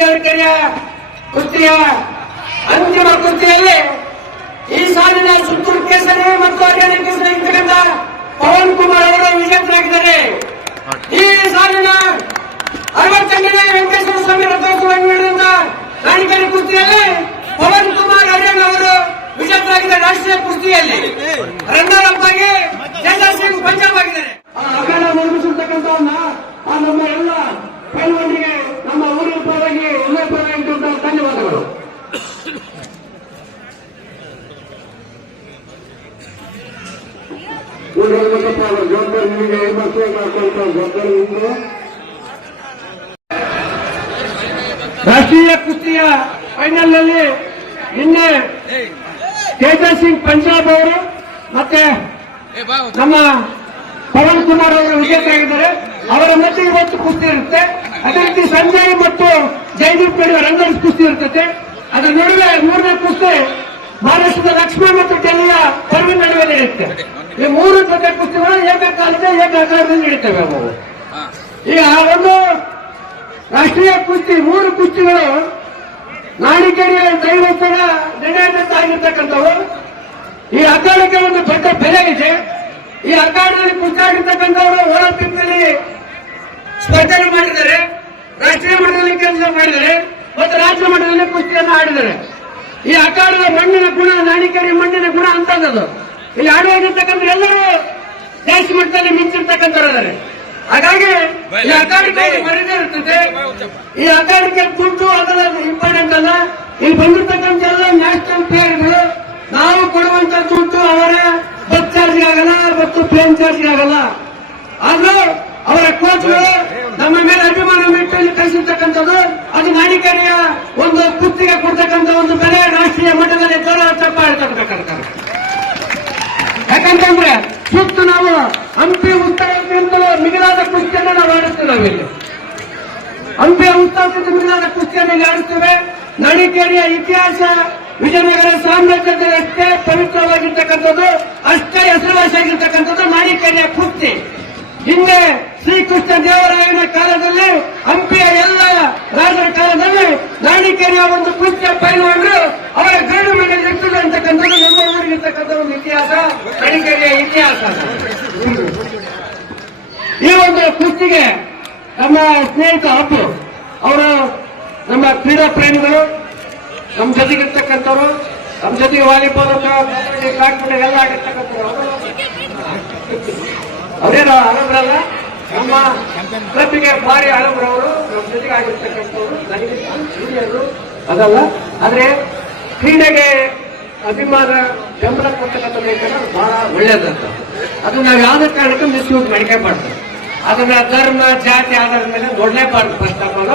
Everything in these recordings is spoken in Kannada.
ನಾಣ್ಯದೇವರಿಕೆಯ ಕುಸ್ತಿಯ ಅಂತಿಮ ಕುಸ್ತಿಯಲ್ಲಿ ಈ ಸಾಲಿನ ಸುತ್ತೂರು ಕೇಸರಿ ಮತ್ತು ಹರಿಯಾಣ ಕೇಸರಿ ಇರ್ತಕ್ಕಂಥ ಪವನ್ ಕುಮಾರ್ ಅವರು ವಿಜೇತರಾಗಿದ್ದಾರೆ. ಈ ಸಾಲಿನ ಅರವತ್ತೆಂಟನೇ ವೆಂಕಟೇಶ್ವರ ಸ್ವಾಮಿ ರಥೋತ್ಸವ ನೀಡಿದ ನಾಣಿಕೆರೆ ಕುಸ್ತಿಯಲ್ಲಿ ಪವನ್ ಕುಮಾರ್ ಹರಿಯಾಣ ಅವರು ವಿಜೇತರಾಗಿದ್ದಾರೆ ರಾಷ್ಟ್ರೀಯ ಕುಸ್ತಿಯಲ್ಲಿ ರನ್ನರ್ ಅಪ್ ಆಗಿ ಜೇಜಾ ಸಿಂಗ್ ಪಂಜಾಬ್ ಆಗಿದ್ದಾರೆ. ಅಖಂಡ ನಿರ್ಮಿಸಿರ್ತಕ್ಕಂಥವನ್ನ ಆ ನಮ್ಮ ಎಲ್ಲ ಪೈಲ್ವಾನರಿಗೆ ನಮ್ಮ ಊರಿನ ಪರವಾಗಿ ಎಲ್ಲ ಪರವಾಗಿ ಧನ್ಯವಾದಗಳು. ಜವಾಬ್ದಾರಿ ನಿಮಗೆ ಮಕ್ಕಳು ಮಾಡ್ಕೊಂತ ಜವಾಬ್ದಾರಿ ನಿಮಗೆ. ರಾಷ್ಟ್ರೀಯ ಕುಸ್ತಿಯ ಫೈನಲ್ನಲ್ಲಿ ನಿನ್ನೆ ತೇಜಸ್ ಸಿಂಗ್ ಪಂಜಾಬ್ ಅವರು ಮತ್ತೆ ನಮ್ಮ ಪವನ್ ಕುಮಾರ್ ಅವರು ವಿಜೇತರಾಗಿದ್ದಾರೆ ಅವರ ಮಧ್ಯೆ ಇವತ್ತು ಕುಸ್ತಿ ಇರುತ್ತೆ. ಅದೇ ರೀತಿ ಸಂಜಯ್ ಮತ್ತು ಜಯದೀಪ್ ನಡುವೆ ರಂಗನ ಕುಸ್ತಿ ಇರ್ತದೆ. ಅದರ ನಡುವೆ ಮೂರನೇ ಕುಸ್ತಿ ಮಹಾರಾಷ್ಟ್ರದ ಲಕ್ಷ್ಮಣ ಮತ್ತು ಡೆಲ್ಲಿಯ ಪರ್ವ ನಡುವೆ ನಡೆಯುತ್ತೆ ಈ ಮೂರು ಜೊತೆ ಕುಸ್ತಿಗಳು ಏಕಕಾಲದ ಏಕಾಕಾರದಲ್ಲಿ ನಡೀತವೆ ಅವು. ಈ ಆ ಒಂದು ರಾಷ್ಟ್ರೀಯ ಕುಸ್ತಿ ಮೂರು ಕುಸ್ತಿಗಳು ನಾಡಿಕೆರೆಯ ದೈವಸ್ಥಳ ನಡೆಯದಂತಾಗಿರ್ತಕ್ಕಂಥವು ಈ ಅಖಾಡಕ್ಕೆ ಒಂದು ದೊಡ್ಡ ಬೆಲೆ ಇದೆ. ಈ ಅಖಾಡದಲ್ಲಿ ಕುಸ್ತಿ ಆಗಿರ್ತಕ್ಕಂಥವರು ಒಲಿಂಪಿಕ್ನಲ್ಲಿ ಸ್ಪರ್ಧೆ ಮಾಡಿದ್ದಾರೆ. ರಾಷ್ಟ್ರೀಯ ಮಟ್ಟದಲ್ಲಿ ಕೆಲಸ ಮಾಡಿದ್ದಾರೆ ಮತ್ತು ರಾಜ್ಯ ಮಟ್ಟದಲ್ಲಿ ಕುಸ್ತಿಯನ್ನು ಆಡಿದ್ದಾರೆ. ಈ ಅಖಾಡದ ಮಣ್ಣಿನ ಗುಣ, ನಾಣಿಕರಿ ಮಣ್ಣಿನ ಗುಣ ಅಂತದ್ದು. ಇಲ್ಲಿ ಆಡುವಾಗಿರ್ತಕ್ಕಂಥ ಎಲ್ಲರೂ ದೇಶ ಮಟ್ಟದಲ್ಲಿ ಮಿಂಚಿರ್ತಕ್ಕಂಥವ್ರಿದ್ದಾರೆ. ಹಾಗಾಗಿ ಈ ಅಖಾಡಕ್ಕೆ ಮರದೇ ಇರ್ತದೆ. ಈ ಅಖಾಡಕ್ಕೆ ದುಡ್ಡು ಅದರ ಇಂಪಾರ್ಟೆಂಟ್ ಅಲ್ಲ. ಇಲ್ಲಿ ಬಂದಿರ್ತಕ್ಕಂಥ ಎಲ್ಲ ನ್ಯಾಷನಲ್ ಪ್ಲೇಯರ್ಗಳು ನಾವು ಕೊಡುವಂತ ದುಡ್ಡು ಅವರ ಬಸ್ ಚಾರ್ಜ್ ಆಗಲ್ಲ ಮತ್ತು ಪ್ಲೇನ್ ಚಾರ್ಜ್ ಆಗಲ್ಲ. ಆದ್ರೂ ಅವರ ಕೋಚ್ಗಳು ನಮ್ಮ ಮೇಲೆ ಅಭಿಮಾನ ಇಟ್ಟು ಕಳಿಸಿರ್ತಕ್ಕಂಥದ್ದು. ಅದು ಮಾಡಿಕೆರೆಯ ಒಂದು ಕುತ್ತಿಗೆ ಕೊಡ್ತಕ್ಕಂಥ ಒಂದು ಬೆಲೆ ರಾಷ್ಟ್ರೀಯ ಮಟ್ಟದಲ್ಲಿ ದೊರ ತಪ್ಪ ಯಾಕಂತಂದ್ರೆ ಸುತ್ತು ನಾವು ಹಂಪಿ ಉತ್ಸವದಿಂದಲೂ ಮಿಗಿಲಾದ ಕುಸ್ತಿಯನ್ನು ನಾವು ಆಡುತ್ತೇವೆ ನಾವಿಲ್ಲಿ. ಹಂಪಿಯ ಉತ್ಸವದಿಂದ ಮಿಗಿಲಾದ ಕುಸ್ತಿಯನ್ನು ಆಡುತ್ತೇವೆ ನಡಿಕೇರಿಯ ಇತಿಹಾಸ, ವಿಜಯನಗರ ಸಾಮ್ರಾಜ್ಯದ ಅಷ್ಟೇ ಪವಿತ್ರವಾಗಿರ್ತಕ್ಕಂಥದ್ದು, ಅಷ್ಟೇ ಹೆಸರುವಾಸಿಯಾಗಿರ್ತಕ್ಕಂಥದ್ದು ನಾಣಿಕೇರಿಯ ಕುಸ್ತಿ. ಹಿಂದೆ ಶ್ರೀಕೃಷ್ಣ ದೇವರಾಯನ ಕಾಲದಲ್ಲಿ, ಹಂಪಿಯ ಎಲ್ಲ ರಾಜರ ಕಾಲದಲ್ಲಿ ರಾಣಿಕೆರೆಯ ಒಂದು ಪುಷ್ಯ ಪೈಲವಾನರು ಅವರ ಗೈಡು ಮೇಲೆ ಇರ್ತದೆ ಅಂತಕ್ಕಂಥದ್ದು ನಮ್ಮ ಒಂದು ಇತಿಹಾಸ, ರಾಣಿಕೆರೆಯ ಇತಿಹಾಸ. ಈ ಒಂದು ಕುಸ್ತಿಗೆ ನಮ್ಮ ಸ್ನೇಹಿತ ಅಪ್ಪು ಅವರು ನಮ್ಮ ಕ್ರೀಡಾ ಪ್ರೇಮಿಗಳು, ನಮ್ಮ ಜೊತೆಗಿರ್ತಕ್ಕಂಥವ್ರು ನಮ್ಮ ಜೊತೆಗೆ ವಾಲಿಬಾಲ್ ಬ್ಯಾಡ್ಮಿಂಟನ್ ಎಲ್ಲ ಆಗಿರ್ತಕ್ಕಂಥವ್ರು. ಅವರೇನು ಹಳಬ್ರಲ್ಲ ನಮ್ಮ ಕ್ಲಬ್ಗೆ ಭಾರಿ ಹಳಬ್ರವರು ನಮ್ಮ ಜೊತೆಗೆ ಆಗಿರ್ತಕ್ಕಂಥವ್ರು ನನಗೆ ಜೂನಿಯರು ಅದಲ್ಲ. ಆದರೆ ಕ್ರೀಡೆಗೆ ಅಭಿಮಾನ ಬೆಂಬಲ ಕೊಡ್ತಕ್ಕಂಥ ಲೇಖನ ಬಹಳ ಒಳ್ಳೆಯದಂತ. ಅದು ನಾವು ಯಾವುದೇ ಕಾರಣಕ್ಕೂ ಮಿಸ್ಯೂಸ್ ಮಾಡ್ಕೊಬಾರ್ದು ಅದನ್ನ ಧರ್ಮ, ಜಾತಿ ಆಧಾರದ ಮೇಲೆ ನೋಡ್ಲೇಬಾರ್ದು ಫಸ್ಟ್ ಆಫ್ ಆಲ್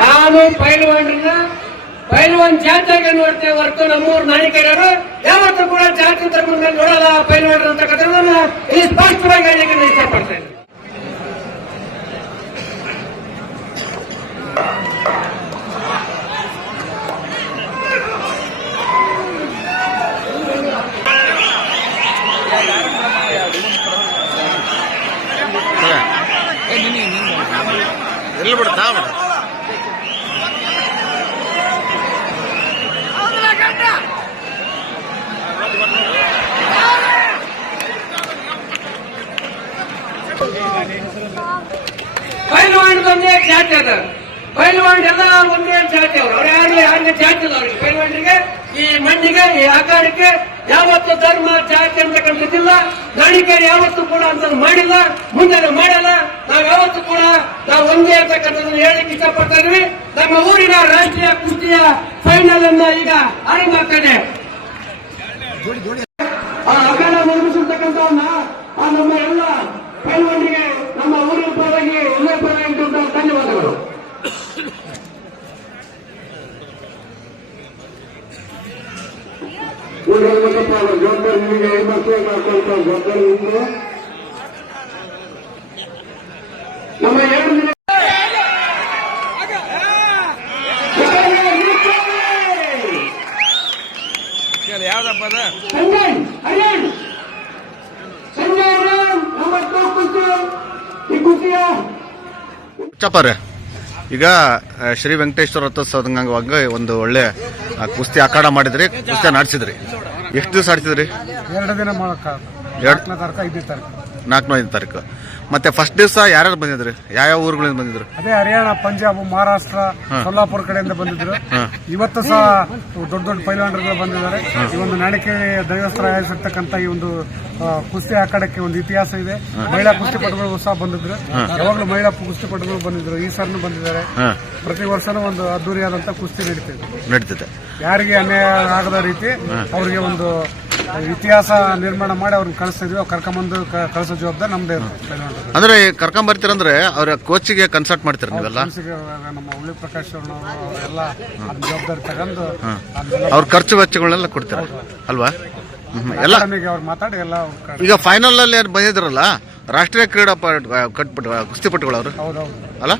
ನಾನು ಪೈಲ್ವಾನ್ರನ್ನ ಪೈಲ್ವಾನ್ ಜಾತಿಯಾಗಿ ನೋಡ್ತೇವೆ ಹೊರತು ನಮ್ಮೂರು ನಾಯಕರು ಯಾವತ್ತೂ ಕೂಡ ಜಾತಿ ಧರ್ಮದ ಮೇಲೆ ನೋಡಲ್ಲ ಪೈಲ್ವಾನ್ರು ಅಂತಕ್ಕಂಥದ್ದನ್ನ ಈ ಸ್ಪಷ್ಟವಾಗಿ ಹೇಳಲಿಕ್ಕೆ ನಾನು ಇಷ್ಟಪಡ್ತೇನೆ ಏ ನಿನ್ನೆ ನಿನ್ನೆ ಎಲ್ಲಿ ಬಿಡ್ತಾ ಬಿಡ ಪೈಲ್ವಾನ್ ಒಂದೇ ಜಾತಿ ಅದ ಪೈಲ್ವಾನ್ ಎಲ್ಲ ಒಂದೇ ಜಾತಿ ಅವರು ಅವ್ರು ಯಾರು ಯಾರಿಗೆ ಜಾತಿ ಇಲ್ಲ ಅವ್ರಿಗೆ ಪೈಲ್ವಾನ್ರಿಗೆ ಈ ಮಣ್ಣಿಗೆ ಈ ಆಕಾರಕ್ಕೆ ಯಾವತ್ತು ಧರ್ಮ, ಜಾತಿ ಅಂತಕ್ಕಂಥದ್ದಿಲ್ಲ ನಾಣಿಕೆರೆ ಯಾವತ್ತು ಕೂಡ ಅಂತ ಮಾಡಿಲ್ಲ ಮುಂದೆ ಮಾಡಲ್ಲ. ನಾವು ಯಾವತ್ತು ಕೂಡ ನಾವು ಒಂದೇ ಅಂತಕ್ಕಂಥದ್ದನ್ನು ಹೇಳಲಿಕ್ಕೆ ಇಷ್ಟಪಡ್ತಾ ಇದ್ವಿ ನಮ್ಮ ಊರಿನ ರಾಷ್ಟ್ರೀಯ ಕುಸ್ತಿಯ ಫೈನಲ್ ಅನ್ನ ಈಗ ಆರಂಭ ಆಗ್ತದೆ ಆ ಅಗಲ ಆ ನಮ್ಮ ಎಲ್ಲ ಕೈಗೊಂಡಿಗೆ ನಮ್ಮ ಊರಿನ ಪರವಾಗಿ ಎಲ್ಲ ಪರವಾಗಿ ಧನ್ಯವಾದಗಳು ಊರಿನಲ್ಲಿರ್ತಕ್ಕಂಥ ಅವರ ಜವಾಬ್ದಾರಿ ಚಪ್ಪರೆ ಈಗ ಶ್ರೀ ವೆಂಕಟೇಶ್ವರ ರಥೋತ್ಸವದ ಅಂಗವಾಗಿ ಒಂದು ಒಳ್ಳೆ ಕುಸ್ತಿ ಅಖಾಡ ಮಾಡಿದ್ರಿ ಕುಸ್ತಿ ನಡೆಸಿದ್ರಿ ಎಷ್ಟು ದಿವಸ ಆಡ್ತಿದ್ರಿ? ಎರಡು ದಿನ ಮಾಡಕ್ಕ ಎರಡನೇ ನಾಲ್ಕನೇ ತಾರೀಕು ಐದನೇ ತಾರೀಕು. ನಾಲ್ಕನೇ ತಾರೀಕು. ಮತ್ತೆ ಫಸ್ಟ್ ದಿವಸ ಯಾರ್ಯಾರು ಬಂದಿದ್ರು? ಯಾವ ಊರುಗಳಿಂದ ಬಂದಿದ್ರು? ಅದೇ ಹರಿಯಾಣ ಪಂಜಾಬ್ ಮಹಾರಾಷ್ಟ್ರ ಸೊಲ್ಲಾಪುರ ಕಡೆಯಿಂದ ಬಂದಿದ್ರು. ಇವತ್ತು ಸಹ ದೊಡ್ಡ ದೊಡ್ಡ ಪೈಲಾಂಡ್ರುಗಳು ಬಂದಿದ್ದಾರೆ. ಈ ಒಂದು ನಾಣಿಕೆ ದೈವಸ್ತ್ರ ಆಯೋಜಿಸಿರ್ತಕ್ಕಂಥ ಈ ಒಂದು ಕುಸ್ತಿ ಆಕಡಕ್ಕೆ ಒಂದು ಇತಿಹಾಸ ಇದೆ. ಮಹಿಳಾ ಕುಸ್ತಿಪಟುಗಳು ಸಹ ಬಂದಿದ್ರು. ಯಾವಾಗಲೂ ಮಹಿಳಾ ಕುಸ್ತಿಪಟುಗಳು ಬಂದಿದ್ರು. ಈ ಸರ್ನು ಬಂದಿದ್ದಾರೆ. ಪ್ರತಿ ವರ್ಷನೂ ಒಂದು ಅದ್ದೂರಿಯಾದಂತಹ ಕುಸ್ತಿ ನಡೀತಿದೆ. ನಡೀತದೆ. ಯಾರಿಗೆ ಅನ್ಯಾಯ ಆಗದ ರೀತಿ ಅವರಿಗೆ ಒಂದು ಇತಿಹಾಸ ನಿರ್ಮಾಣ ಮಾಡಿ ಅವ್ರನ್ನ ಕಳಿಸ್ತಿದ್ವಿ ಅವ್ರು ಕರ್ಕೊಂಬಂದು ಕಳಿಸೋ ಜವಾಬ್ದಾರಿ ನಮ್ದೇ ಇರುತ್ತೆ. ಅಂದ್ರೆ ಕರ್ಕೊಂಡ್ ಬರ್ತೀರಂದ್ರೆ ಅವ್ರ ಕೋಚಿಗೆ ಕನ್ಸಲ್ಟ್ ಮಾಡ್ತೀರ ನೀವೆಲ್ಲ? ನಮ್ಮ ಉಳ್ಳಿ ಪ್ರಕಾಶ್ ಎಲ್ಲ ಜವಾಬ್ದಾರಿ ತಗೊಂಡು ಅವ್ರ ಖರ್ಚು ವೆಚ್ಚಗಳನ್ನೆಲ್ಲ ಕೊಡ್ತಾರೆ? ಅಲ್ವಾ? ಹ್ಮ್. ಎಲ್ಲ ಅವ್ರು ಮಾತಾಡಿ ಎಲ್ಲ ಅವ್ರ್ ಕ- ಈಗ ಫೈನಲ್ ಅಲ್ಲಿ ಏನ್ ಬಂದಿದ್ರಲ್ಲ ರಾಷ್ಟ್ರೀಯ ಕ್ರೀಡಾ ಕಟ್ಬಿಟ್ಟು ಕುಸ್ತಿಪಟುಗಳು ಅವರು ಹೌದೌದು ಅಲ್ಲ?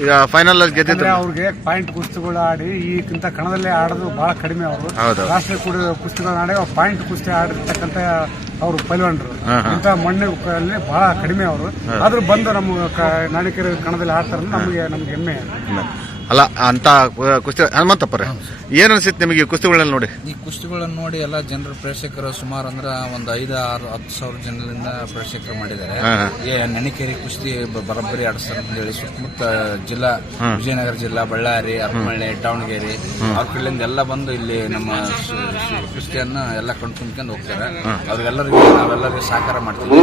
ಈಗ ಫೈನಲ್ ಅಲ್ಲಿ ಗೆದ್ದಿದ್ರು ಅವ್ರಿಗೆ ಪಾಯಿಂಟ್ ಕುಸ್ತಿಗಳು ಆಡಿ ಈಗಿಂತ ಕಣದಲ್ಲೇ ಆಡೋದು ಬಹಳ ಕಡಿಮೆ ಅವರು. ಹೌದು. ರಾಷ್ಟ್ರೀಯ ಕೂಡ ಕುಸ್ತಿಗಳನ್ನ ಆಡಿ ಪಾಯಿಂಟ್ ಕುಸ್ತಿ ಆಡಿರ್ತಕ್ಕಂಥ ಅವರು ಪಲ್ವಂಡ್ರು ಇಂಥ ಮಣ್ಣು ಅಲ್ಲಿ ಬಹಳ ಕಡಿಮೆ ಅವರು. ಆದ್ರೂ ಬಂದು ನಮ್ಮ ಕ- ನಾಡಿಕೆರೆ ಕಣದಲ್ಲಿ ಆಡ್ತಾರೆ ನಮಗೆ ನಮ್ಗೆ ಹೆಮ್ಮೆ. ಅಲ್ಲ ಅಂತ ಕುಸ್ತಿ ಹನುಮಂತಪ್ಪರೇ ಏನ್ ಅನ್ಸುತ್ತೆ ನಿಮಗೆ ಈ ಕುಸ್ತಿಗಳನ್ನ ನೋಡಿ? ಈ ಕುಸ್ತಿಗಳನ್ನ ನೋಡಿ ಎಲ್ಲ ಜನರು ಪ್ರೇಕ್ಷಕರು ಸುಮಾರು ಅಂದ್ರ ಒಂದು ಐದು ಆರು ಹತ್ತು ಸಾವಿರ ಜನರಿಂದ ಪ್ರೇಕ್ಷಕರು ಮಾಡಿದ್ದಾರೆ. ಈ ನಣಿಕೇರಿ ಕುಸ್ತಿ ಬರೋಬ್ಬರಿ ಆಡಿಸ್ತಾರೆ ಅಂತ ಹೇಳಿ ಸುತ್ತಮುತ್ತ ಜಿಲ್ಲಾ ವಿಜಯನಗರ ಜಿಲ್ಲಾ ಬಳ್ಳಾರಿ ಅರಮಳ್ಳಿ ದಾವಣಗೆರೆ ಅವ್ರ ಕಡೆಯಿಂದ ಎಲ್ಲ ಬಂದು ಇಲ್ಲಿ ನಮ್ಮ ಕುಸ್ತಿಯನ್ನ ಎಲ್ಲ ಕೊಂಡ್ಕೊಂಡ್ಕೊಂಡು ಹೋಗ್ತಾರೆ. ಅವ್ರಿಗೆಲ್ಲರಿಗೆ ನಾವೆಲ್ಲರಿಗೂ ಸಹಕಾರ ಮಾಡ್ತೀವಿ.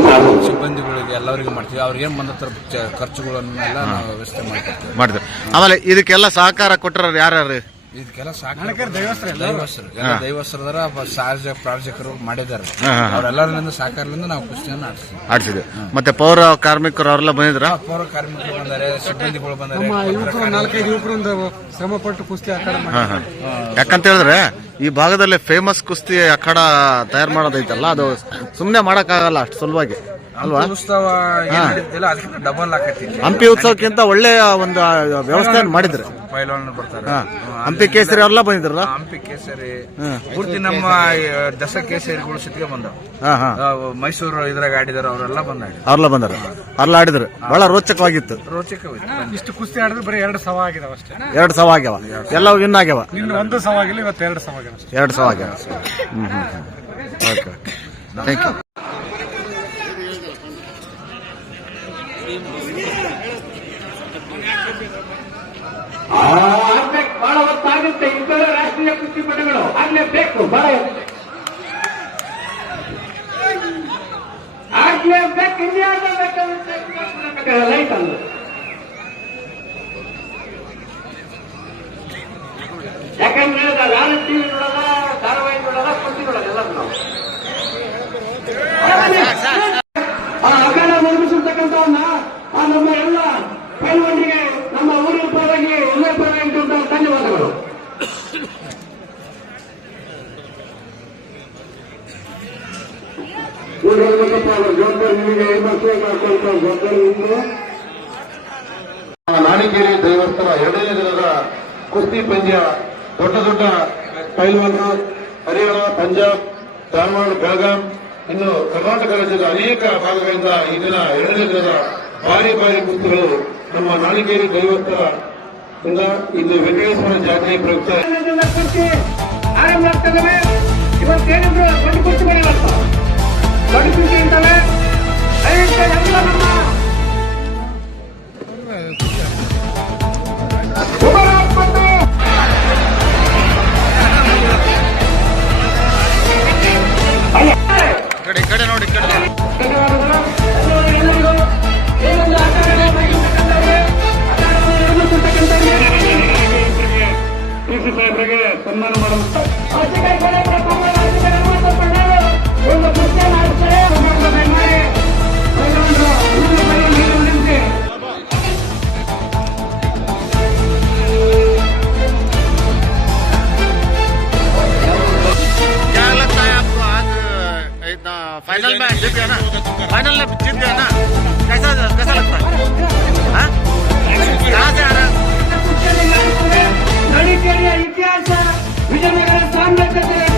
ಸಿಬ್ಬಂದಿಗಳಿಗೆ ಎಲ್ಲರಿಗೂ ಮಾಡ್ತೀವಿ. ಅವ್ರಿಗೆ ಏನ್ ಬಂದ ಖರ್ಚುಗಳನ್ನೆಲ್ಲ ನಾವು ವ್ಯವಸ್ಥೆ ಮಾಡ್ತೀವಿ ಮಾಡಿದ್ರು ಆಮೇಲೆ ಇದಕ್ಕೆಲ್ಲ ಸಹಕಾರ ಕೊಟ್ಟರ ಯಾರು ಇದಕ್ಕೆಲ್ಲ ದೈವಸ್ತ್ರ ಎಲ್ಲ. ದೈವಸ್ಥರು. ಎಲ್ಲ ದೈವಸ್ಥರದರ ಮಾಡಿದಾರೆ ಪ್ರಾಯೋಜಕರು ಮಾಡಿದ್ದಾರೆ. ಅವರೆಲ್ಲರಿಂದ ಸಹಕಾರದಿಂದ ನಾವು ಕುಸ್ತಿಯನ್ನು ಆಡಿಸ್ತೀವಿ ಆಡ್ಸಿದ್ವಿ. ಮತ್ತೆ ಪೌರ ಕಾರ್ಮಿಕರು ಅವರೆಲ್ಲ ಬಂದಿದ್ರ? ಪೌರ ಕಾರ್ಮಿಕರು ಬಂದಾರೆ ಸಿಬ್ಬಂದಿಗಳು ಬಂದಾರೆ. ನಮ್ಮ ಯುವಕರು ನಾಲ್ಕೈದು ಯುವಕರಿಂದ ಶ್ರಮ ಪಟ್ಟು ಕುಸ್ತಿ ಆಟ ಯಾಕಂತ ಹೇಳಿದ್ರೆ ಈ ಭಾಗದಲ್ಲಿ ಫೇಮಸ್ ಕುಸ್ತಿ ಅಖಾಡ ತಯಾರು ಮಾಡೋದೈತಲ್ಲ ಅದು ಸುಮ್ಮನೆ ಮಾಡೋಕ್ಕಾಗಲ್ಲ ಅಷ್ಟು ಸುಲಭವಾಗಿ ಅಲ್ವಾ? ಉತ್ಸವ ಅದಕ್ಕಿಂತ ಡಬಲ್ ಆಕೈತಿ ಹಂಪಿ ಉತ್ಸವಕ್ಕಿಂತ ಒಳ್ಳೆಯ ಒಂದು ವ್ಯವಸ್ಥೆ ಮಾಡಿದ್ರೆ. ಬರ್ತಾರೆ. ಹಾ. ಹಂಪಿ ಕೇಸರಿ ಅವರೆಲ್ಲ ಬಂದಿದ್ರಲ್ಲ? ಹಂಪಿ ಕೇಸರಿ. ಪೂರ್ತಿ ನಮ್ಮ ಈ ದಸ ಕೇಸರಿಗಳು ಸಿಟ್ಟಿಗೆ ಬಂದವು. ಹಾ ಹಾ. ಆ, ಮೈಸೂರು ಇದ್ರಾಗ ಆಡಿದಾರೆ ಅವರೆಲ್ಲ ಬಂದ ಅವ್ರೆಲ್ಲ ಬಂದಾರ? ಅಲ್ಲ ಆಡಿದ್ರು? ಬಹಳ ರೋಚಕವಾಗಿತ್ತು. ರೋಚಕವಾಗಿತ್ತು ಇಷ್ಟು ಕುಸ್ತಿ ಆಡಿದ್ರೆ ಬರೀ ಎರಡು ಸವ ಆಗಿದಾವ ಅಷ್ಟೇ. ಎರಡು ಸವ ಆಗ್ಯಾವ. ಎಲ್ಲ ವಿನ್ ಆಗ್ಯಾವ. ನಿನ್ನ ಒಂದು ಸವ ಆಗಿಲ್ಲ ಇವತ್ತು ಎರಡು ಸವ ಆಗ್ಯಾವ ಎರಡು ಸವ ಆಗ್ಯಾವ. Hmm hmm okay thank you ಬಹಳ ಹೊತ್ತಾಗುತ್ತೆ ಇಂಥವೇ ರಾಷ್ಟ್ರೀಯ ಕುಸ್ತಿಪಟುಗಳು ಬೇಕು ಬಹಳ ಆಗ್ಲೇಬೇಕು ಇಂಡಿಯಾದ ಲೈಟ್ ಅಲ್ಲ ಯಾಕಂದ್ರೆ ನಾನು ಟಿವಿ ನೋಡೋದ ಧಾರಾವಾಹಿ ನೋಡೋದ ಕುಸ್ತಿ ನೋಡೋದ ಎಲ್ಲ ನಾವು ಆ ಅಖಾಡ ನಿರ್ಮಿಸಿರ್ತಕ್ಕಂಥವನ್ನ ಆ ನಮ್ಮ ಎಲ್ಲ ಕೈಗೊಂಡಿಗೆ ನಮ್ಮ ಊರಿನ ಪರವಾಗಿ ಎಲ್ಲ ಪರವಾಗಿ ಧನ್ಯವಾದಗಳು ನಾಣಿಕೇರಿ ದೇವಸ್ಥಾನ ಎರಡನೇ ದಿನದ ಕುಸ್ತಿ ಪಂದ್ಯ, ದೊಡ್ಡ ದೊಡ್ಡ ಪೈಲ್ವಾನ್ ಹರಿಯಾಣ ಪಂಜಾಬ್, ಧಾರವಾಡ, ಬೆಳಗಾಂ, ಇನ್ನು ಕರ್ನಾಟಕ ರಾಜ್ಯದ ಅನೇಕ ಭಾಗಗಳಿಂದ ಈ ದಿನ ಎರಡನೇ ದಿನದ ಭಾರಿ ಭಾರಿ ಕುಸ್ತಿಗಳು ನಮ್ಮ ನಾಣಿಕೇರಿ ದೇವಸ್ಥಾನದಿಂದ ಇಂದ ವೆಂಕಟೇಶ್ವರ ಜಾತ್ರೆ ಪ್ರಯುಕ್ತ. ಇವತ್ತೇನಿದ್ರು ಕುರ್ಚಿಗಳು ಇವತ್ತು ದೊಡ್ಡ ಕುರ್ಚಿ ಇರ್ತವೆ ದಯವಿಟ್ಟು ಎಲ್ಲ ನಮ್ಮ है ನಡಿಕೇರಿಯ ಇತಿಹಾಸ ವಿಜಯನಗರ ಸಾಮ್ರಾಜ್ಯದ